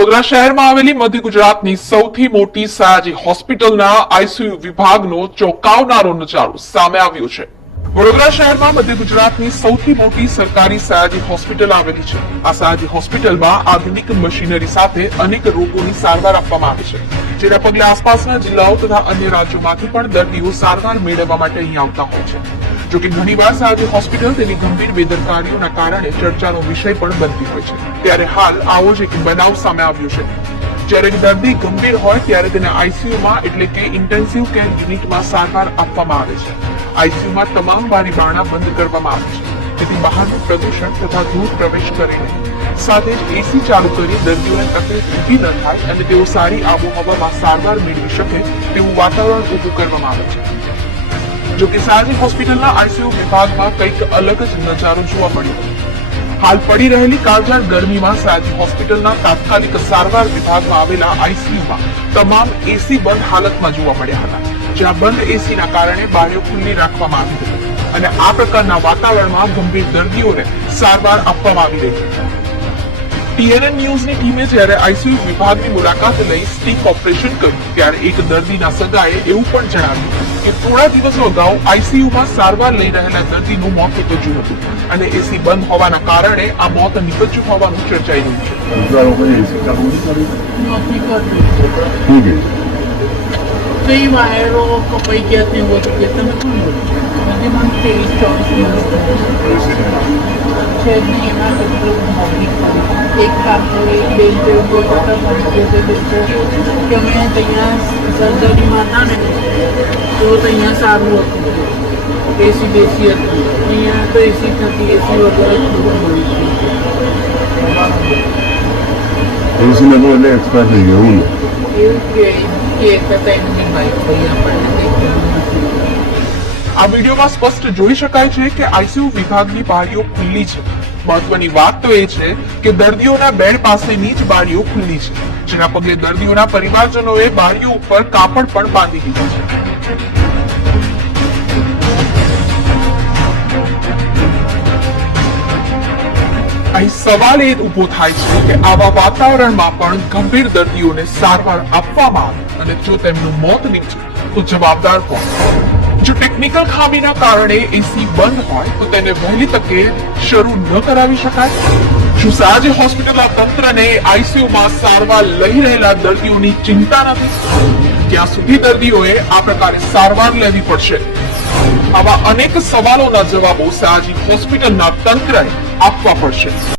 વડોદરા શહેરમાં આવેલી મધ્ય ગુજરાતની સૌથી મોટી સયાજી હોસ્પિટલના આઈસીયુ વિભાગનો ચોંકાવનારો નજારો સામે આવ્યો છે. વડોદરા શહેરમાં મધ્ય ગુજરાતની સૌથી મોટી સરકારી સયાજી હોસ્પિટલ આવેલી છે. આ સયાજી હોસ્પિટલમાં આધુનિક મશીનરી સાથે અનેક રોગોની સારવાર આપવામાં આવે છે. જેના પગલે આસપાસના જિલ્લાઓ તથા અન્ય રાજ્યોમાંથી પણ દર્દીઓ સારવાર મેળવવા માટે અહીં આવતા હોય છે. જોકે ઘણીવાર સયાજી હોસ્પિટલ તેની ગંભીર બેદરકારીઓના કારણે ચર્ચાનો વિષય પણ બનતી હોય છે. ત્યારે હાલ આવો જ એક બનાવ સામે આવ્યો છે. જ્યારે દર્દી ગંભીર હોય ત્યારે તેને આઈસીયુમાં એટલે કે ઇન્ટેન્સિવ કેર યુનિટમાં સારવાર આપવામાં આવે છે. આઈસીયુમાં તમામ બારી બારણા બંધ કરવામાં આવે છે. જેથી બહારનું પ્રદૂષણ તથા ધૂળ પ્રવેશ કરે નહીં. સાથે જ એસી ચાલુ કરી દર્દીઓને તકલીફ ઊભી ન થાય અને તેઓ સારી આબોહવામાં સારવાર મેળવી શકે તેવું વાતાવરણ ઊભું કરવામાં આવે છે. જો કે સાજી હોસ્પિટલના આઈસીયુ વિભાગમાં કંઈક અલગ જ નજારો જોવા મળ્યો હાલ પડી રહેલી કાળઝાળ ગરમીમાં સાજી હોસ્પિટલના તાત્કાલિક સારવાર વિભાગમાં આવેલા આઈસીયુમાં તમામ એસી બંધ હાલતમાં જોવા મળ્યા હતા, જ્યાં બંધ એસીના કારણે બારીઓ ખુલ્લી રાખવામાં આવી હતી. અને આ પ્રકારના વાતાવરણમાં ગંભીર દર્દીઓને સારવાર આપવામાં આવી રહી છે. ટીએનએન ન્યૂઝની ટીમે જ્યારે આઈસીયુ વિભાગની મુલાકાત લઈ સ્ટિંગ ઓપરેશન કર્યું ત્યારે એક દર્દીના સગાએ એવું પણ જણાવ્યું કે થોડા દિવસો અગાઉ આઈસીયુમાં સારવાર લઈ રહેલા દર્દીનું મોત નીપજ્યું હતું અને એસી બંધ હોવાના કારણે આ મોત નીપજ્યું હોવાનું ચર્ચાઈ રહ્યું છે. મને ત્રેવીસ ચોવીસ છે જ નહીં એમાં કેટલું નોકરી કરી એક એક બેન જેવું કરતા મળી ગયો છે કે અમે ત્યાં સર્જરીમાં હતા ને તો ત્યાં સારું હતું એસી બેસી હતી અહીંયા તો એસી નથી એસી વગર જ મળી એસી ને એટલે એક્સપાયર થઈ ગયું એવું એવું કે એક હતા એમની બાઈક ભાઈ આપણને આ વિડીયોમાં સ્પષ્ટ જોઈ શકાય છે કે આઈસીયુ વિભાગની બારીઓ ખુલ્લી છે. મહત્વની વાત તો એ છે કે દર્દીઓના બેડ પાસેની જ બારીઓ ખુલ્લી છે, જેના પગલે દર્દીઓના પરિવારજનોએ બારીઓ ઉપર કાપડ પણ બાંધી દીધું છે. અહીં સવાલ એ ઊભો થાય છે કે આવા વાતાવરણમાં પણ ગંભીર દર્દીઓને સારવાર આપવામાં આવે અને જો તેમનું મોત નીપજે, તો જવાબદાર કોણ? જો ટેકનિકલ ખામીના કારણે એસી બંધ હોય, તો તેને વહેલી તકે શરૂ ન કરાવી શકાય. શું સાજે હોસ્પિટલના તંત્રને આઈસીયુમાં સારવાર લઈ રહેલા દર્દીઓની ચિંતા નથી? ત્યાં સુધી દર્દીઓએ આ પ્રકારે સારવાર લેવી પડશે. આવા અનેક સવાલોના જવાબો સાજી હોસ્પિટલના તંત્રએ આપવા પડશે.